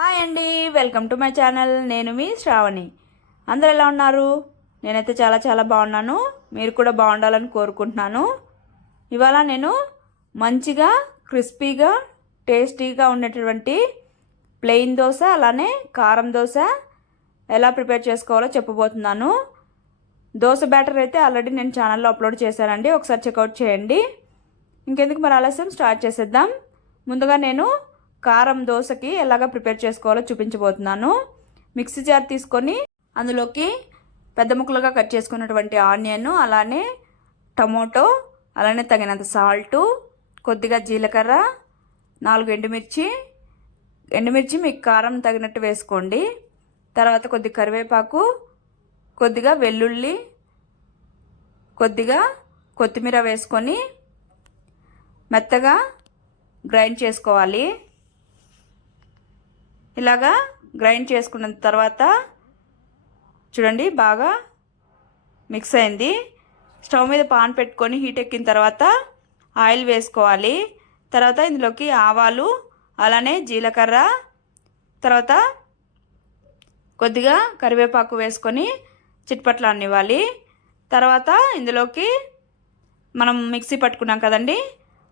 Hi అండి, welcome to my channel. నేను మీ శ్రావణి. అందరు ఎలా ఉన్నారు? నేనైతే చాలా చాలా బాగున్నాను. మీరు కూడా బాగుండాలని కోరుకుంటున్నాను. ఇవాళ నేను మంచిగా క్రిస్పీగా టేస్టీగా ఉండేటటువంటి ప్లెయిన్ దోశ అలానే కారం దోశ ఎలా ప్రిపేర్ చేసుకోవాలో చెప్పబోతున్నాను. దోశ బ్యాటర్ అయితే ఆల్రెడీ నేను ఛానల్లో అప్లోడ్ చేశానండి, ఒకసారి చెక్అవుట్ చేయండి. ఇంకెందుకు మరి ఆలస్యం, స్టార్ట్ చేసేద్దాం. ముందుగా నేను కారం దోశకి ఎలాగ ప్రిపేర్ చేసుకోవాలో చూపించబోతున్నాను. మిక్సీ జార్ తీసుకొని అందులోకి పెద్ద ముక్కలుగా కట్ చేసుకున్నటువంటి ఆనియన్, అలానే టమోటో, అలానే తగినంత సాల్టు, కొద్దిగా జీలకర్ర, 4 ఎండుమిర్చి మీకు కారం తగినట్టు వేసుకోండి. తర్వాత కొద్దిగా కరివేపాకు, కొద్దిగా వెల్లుల్లి, కొద్దిగా కొత్తిమీర వేసుకొని మెత్తగా గ్రైండ్ చేసుకోవాలి. ఇలాగా గ్రైండ్ చేసుకున్న తర్వాత చూడండి బాగా మిక్స్ అయింది. స్టవ్ మీద పాన్ పెట్టుకొని హీట్ ఎక్కిన తర్వాత ఆయిల్ వేసుకోవాలి. తర్వాత ఇందులోకి ఆవాలు, అలానే జీలకర్ర, తర్వాత కొద్దిగా కరివేపాకు వేసుకొని చిట్పట్లానివ్వాలి. తర్వాత ఇందులోకి మనం మిక్సీ పట్టుకున్నాం కదండి,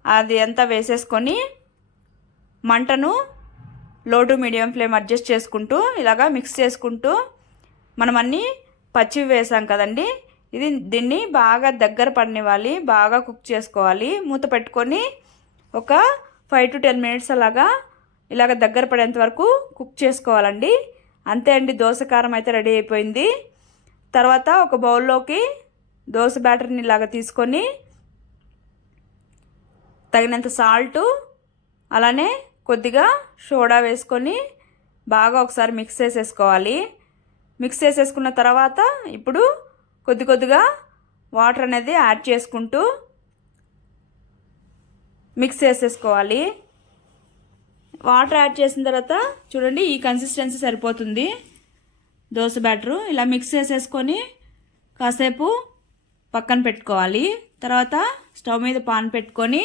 అది అంతా వేసేసుకొని మంటను లో టు మీడియం ఫ్లేమ్ అడ్జస్ట్ చేసుకుంటూ ఇలాగా మిక్స్ చేసుకుంటూ, మనం అన్నీ పచ్చివి వేసాం కదండి, దీన్ని బాగా దగ్గర పడనివ్వాలి, బాగా కుక్ చేసుకోవాలి. మూత పెట్టుకొని ఒక 5 to 10 minutes అలాగా ఇలాగ దగ్గర పడేంత వరకు కుక్ చేసుకోవాలండి. అంతే అండి, దోశ కారం అయితే రెడీ అయిపోయింది. తర్వాత ఒక బౌల్లోకి దోశ బ్యాటర్ని ఇలాగ తీసుకొని తగినంత సాల్టు, అలానే కొద్దిగా సోడా వేసుకొని బాగా ఒకసారి మిక్స్ చేసేసుకోవాలి. మిక్స్ చేసేసుకున్న తర్వాత ఇప్పుడు కొద్దిగా వాటర్ అనేది యాడ్ చేసుకుంటూ మిక్స్ చేసేసుకోవాలి. వాటర్ యాడ్ చేసిన తర్వాత చూడండి ఈ కన్సిస్టెన్సీ సరిపోతుంది దోశ బ్యాటరు. ఇలా మిక్స్ చేసేసుకొని కాసేపు పక్కన పెట్టుకోవాలి. తర్వాత స్టవ్ మీద పాన్ పెట్టుకొని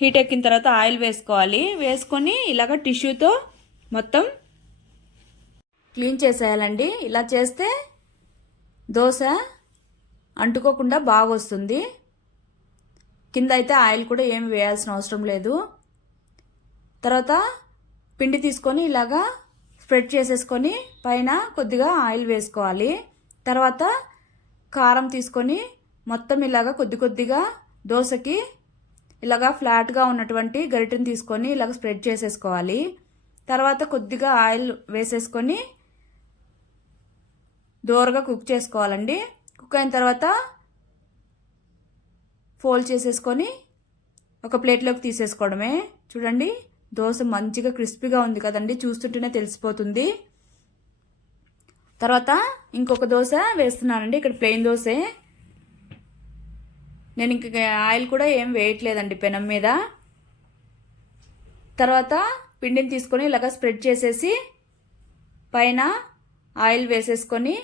హీట్ ఎక్కిన తర్వాత ఆయిల్ వేసుకోవాలి. వేసుకొని ఇలాగ టిష్యూతో మొత్తం క్లీన్ చేసేయాలండి. ఇలా చేస్తే దోశ అంటుకోకుండా బాగా వస్తుంది. కింద అయితే ఆయిల్ కూడా ఏమి వేయాల్సిన అవసరం లేదు. తర్వాత పిండి తీసుకొని ఇలాగా స్ప్రెడ్ చేసేసుకొని పైన కొద్దిగా ఆయిల్ వేసుకోవాలి. తర్వాత కారం తీసుకొని మొత్తం ఇలాగా కొద్దిగా దోశకి ఇలాగా ఫ్లాట్గా ఉన్నటువంటి గరిటెని తీసుకొని ఇలాగ స్ప్రెడ్ చేసేసుకోవాలి. తర్వాత కొద్దిగా ఆయిల్ వేసేసుకొని దోరగా కుక్ చేసుకోవాలండి. కుక్ అయిన తర్వాత ఫోల్డ్ చేసేసుకొని ఒక ప్లేట్లోకి తీసేసుకోవడమే. చూడండి దోశ మంచిగా క్రిస్పీగా ఉంది కదండి, చూస్తుంటేనే తెలిసిపోతుంది. తర్వాత ఇంకొక దోశ వేస్తున్నానండి. ఇక్కడ ప్లెయిన్ దోశే, నేను ఇంక ఆయిల్ కూడా ఏం వేయట్లేదండి పెనం మీద. తర్వాత పిండిని తీసుకొని ఇలాగ స్ప్రెడ్ చేసేసి పైన ఆయిల్ వేసేసుకొని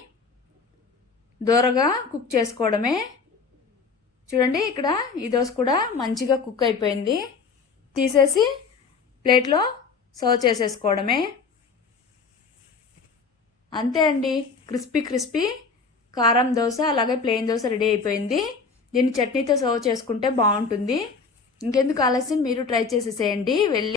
దోరగా కుక్ చేసుకోవడమే. చూడండి ఇక్కడ ఈ దోశ కూడా మంచిగా కుక్ అయిపోయింది. తీసేసి ప్లేట్లో సర్వ్ చేసేసుకోవడమే. అంతే అండి, క్రిస్పీ కారం దోశ అలాగే ప్లెయిన్ దోశ రెడీ అయిపోయింది. దీన్ని చట్నీతో సర్వ్ చేసుకుంటే బాగుంటుంది. ఇంకెందుకు ఆలస్యం, మీరు ట్రై చేసేసేయండి వెళ్ళి.